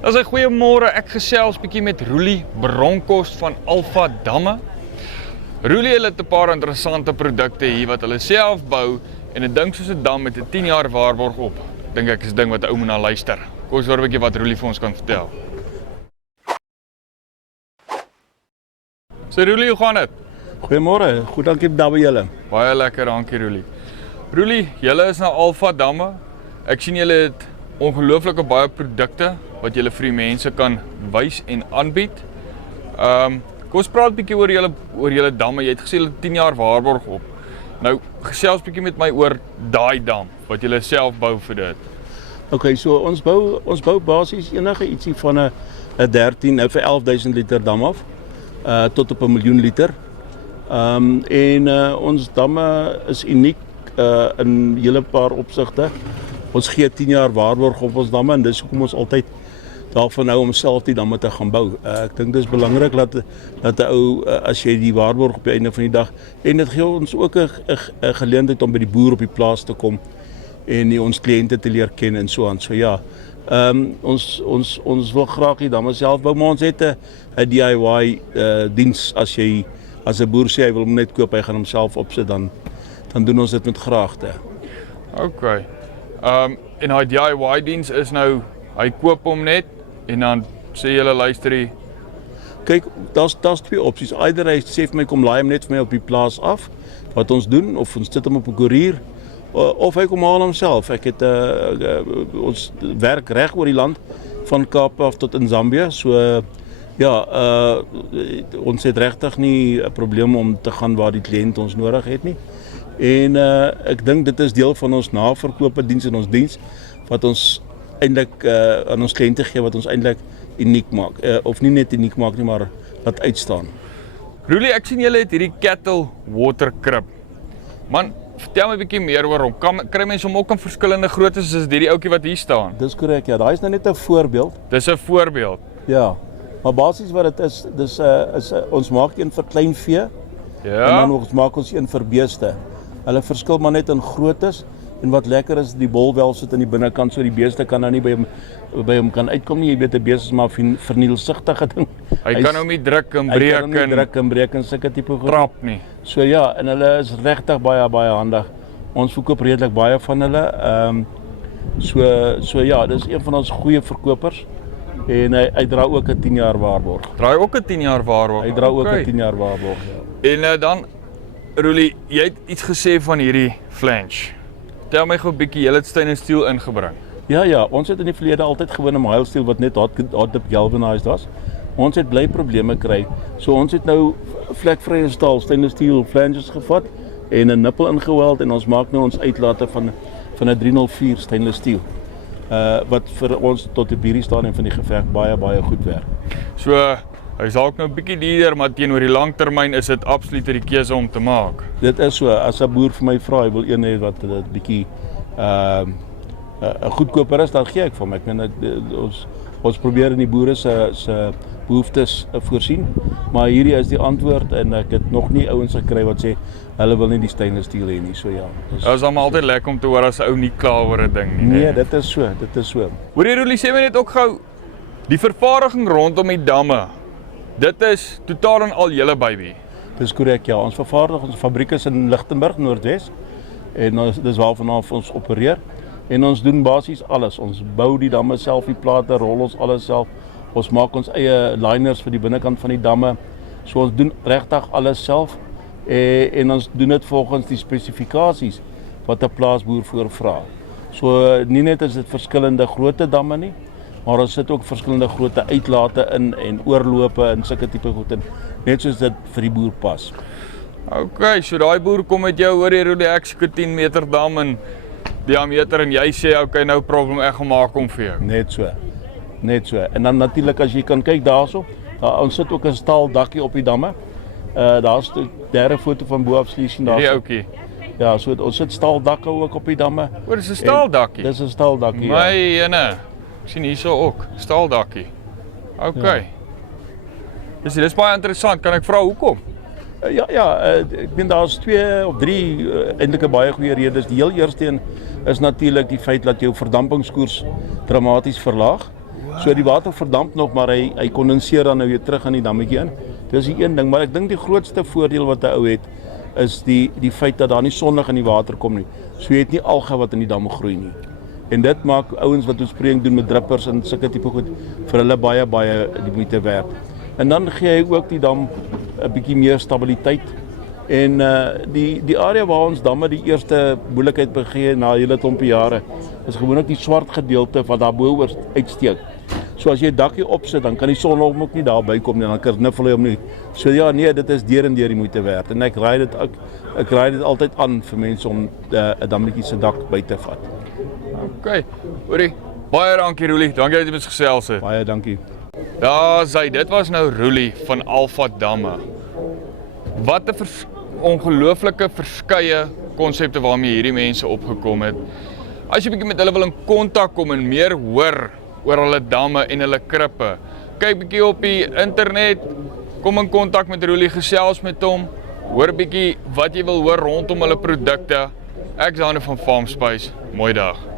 Dat is 'n goeiemôre, ek gesels bietjie met Roelie Bronkhorst van Alpha Damme. Roelie het 'n paar interessante produkte hier wat hulle self bou en 'n ding soos 'n dam met 'n 10 jaar waarborg op. Dink ek is 'n ding wat 'n ou moet na luister. Kom ons hoor 'n bietjie wat Roelie vir ons kan vertel. So Roelie, hoe gaan dit? Goeiemôre, goed dankie daar by julle. Baie lekker, dankie Roelie. Roelie, julle is nou Alpha Damme. Ek sien julle het ongelooflike baie produkte wat julle vir die mense kan wys en aanbied. Kom ons praat 'n bietjie oor julle damme. Jy het gesê julle 10 jaar waarborg op. Nou, gesels bietjie met my oor daai dam wat julle self bou vir dit. Okay, so ons bou basies enige ietsie van 'n 13 of 11.000 liter dam af tot op 1 miljoen liter. Ons damme is uniek in 'n hele paar opsigte. Ons gee 10 jaar waarborg op ons damme en dis hoekom ons altyd daarvan hou om self die damme te gaan bou. Ek dink dis belangrik dat 'n ou as jy die waarborg op die einde van die dag, en dit gee ons ook 'n geleentheid om by die boer op die plaas te kom en ons kliënte te leer ken en so aan. So ja, ons wil graag die damme self bou, maar ons het 'n DIY diens. As 'n boer sê hy wil hom net koop, hy gaan homself opsit, dan doen ons dit met graagte. Okay. En hy DIY diens is nou, hy koop hom net en dan sê julle luister hier. Kyk, daar's twee opsies. Either hy sê vir my kom laai hom net vir my op die plaas af, wat ons doen, of ons sit hom op 'n koerier, of hy kom haal homself. Ek het ons werk reg oor die land van Kaap af tot in Zambië. So ons het regtig nie 'n probleem om te gaan waar die kliënt ons nodig het nie. En ek dink dit is deel van ons naverkope diens en ons diens wat ons eintlik aan ons kliënte gee, wat ons eintlik uniek maak. Of nie net uniek maak nie, maar laat uitstaan. Roelie, ek sien julle het hierdie Cattle Water Crib. Man, vertel my 'n bietjie meer oor hom. Kry mense hom ook in verskillende groottes soos hierdie ouetjie wat hier staan? Dis korrek, ja. Daai is nou net 'n voorbeeld. Dis 'n voorbeeld. Ja. Maar basies wat dit is ons maak een vir klein vee. Ja. En dan ons maak ons een vir beeste. Hulle verskil maar net in groottes. En wat lekker is, die bolwel sit aan die binnekant, so die beeste kan nou nie by hom kan uitkom nie. Jy weet, 'n beeste is maar 'n vernielsigtige ding. Hy kan hom nie druk en breek en sulke tipe goed. Trap nie. So ja, en hulle is regtig baie handig. Ons verkoop redelik baie van hulle. So ja, dis een van ons goeie verkopers. En hy dra ook 'n 10 jaar waarborg. Draai ook 'n 10 jaar waarborg. Hy dra ook 'n 10 jaar waarborg, ja. En dan Roelie, jy het iets gesê van hierdie flange. Tel my gou 'n bietjie, jy het stainless steel ingebring. Ja, ons het in die verlede altyd gewoon 'n mild steel wat net hot dip galvanized was. Ons het bly probleme kry. So ons het nou vlekvrye staal stainless steel flanges gevat en 'n nippel ingeweld en ons maak nou ons uitlate van 'n 304 stainless steel. Wat vir ons tot die bierie staan en van die geveg baie goed werk. So hy dalk nou 'n bietjie duurder, maar teenoor die langtermyn is dit absoluut die keuse om te maak. Dit is so, as 'n boer vir my vra hy wil een hê wat dit bietjie 'n goedkoper is, dan gee ek vir hom. Ek meen ons probeer in die boere se behoeftes voorsien, maar hierdie is die antwoord en ek het nog nie ouens gekry wat sê hulle wil nie die stainless steel hê nie. So ja. Dit is dan altyd lekker om te hoor as 'n ou nie klaar oor 'n ding nie. Nee, dit is so. Hoor jy Roelie, sê my net ook gou, die vervaardiging rondom die damme, dit is totaal en al julle baby. Dis korrek, ja. Ons fabriek is in Lichtenburg, Noordwes. En dis waarvan ons opereer. En ons doen basies alles. Ons bou die damme self, die plate, rol ons alles self. Ons maak ons eie liners vir die binnekant van die damme. So ons doen regtig alles self. En ons doen dit volgens die spesifikasies wat 'n plaasboer voorvra. So nie net is dit verskillende grootte damme nie, maar ons sit ook verskillende grootte uitlate in en oorlope en sulke tipe goed in, net soos dit vir die boer pas. Okay, so daai boer kom met jou, hoor jy Roelie, ek soek 10 meter dam en diameter en jy sê okay, nou probleem, ek gaan maak hom vir jou. Net so. En dan natuurlik as jy kan kyk daarso, ons sit ook 'n staal dakkie op die damme. Daar's 'n derde foto van bo af sien daar. Die ouetjie. Ja, so ons sit staal dakke ook op die damme. O, dis 'n staal dakkie. Dis 'n staal dakkie. My ene. Ek sien hierso ook, staal dakkie. Okay. Ja. Dis baie interessant. Kan ek vra hoekom? Ek meen daar's 2 of 3 eintlik baie goeie redes. Die heel eerste een is natuurlik die feit dat jou verdampingskoers dramaties verlaag. So die water verdamp nog, maar hy kondenseer dan nou weer terug in die dammetjie in. Dis die een ding, maar ek dink die grootste voordeel wat 'n ou het is die feit dat daar nie sonlig in die water kom nie. So jy het nie alge wat in die dam groei nie. En dit maak ouens wat oorspronklik doen met drippers en sulke tipe goed vir hulle baie die moeite werd. En dan gee hy ook die dam 'n bietjie meer stabiliteit. En die area waar ons damme die eerste moeilikheid begee na hele klompie jare is gewoonlik die swart gedeelte wat daar bo uitsteek. So as jy 'n dakkie opsit, dan kan die son ook nie daar bykom nie, dan kniffel hy hom nie. So ja, nee, dit is deur en deur die moeite werd. En ek raai dit altyd aan vir mense om 'n dammetjie se dak by te vat. OK. Hoorie, baie dankie Roelie. Dankie dat jy met ons gesels het. Baie dankie. Daar's hy. Dit was nou Roelie van Alpha Damme. Wat 'n ongelooflike verskeie konsepte waarmee hierdie mense opgekom het. As jy bietjie met hulle wil in kontak kom en meer hoor oor hulle damme en hulle krippe, kyk bietjie op die internet, kom in kontak met Roelie, gesels met hom, hoor bietjie wat jy wil hoor rondom hulle produkte. Ek is Dane van Farm Space. Mooi dag.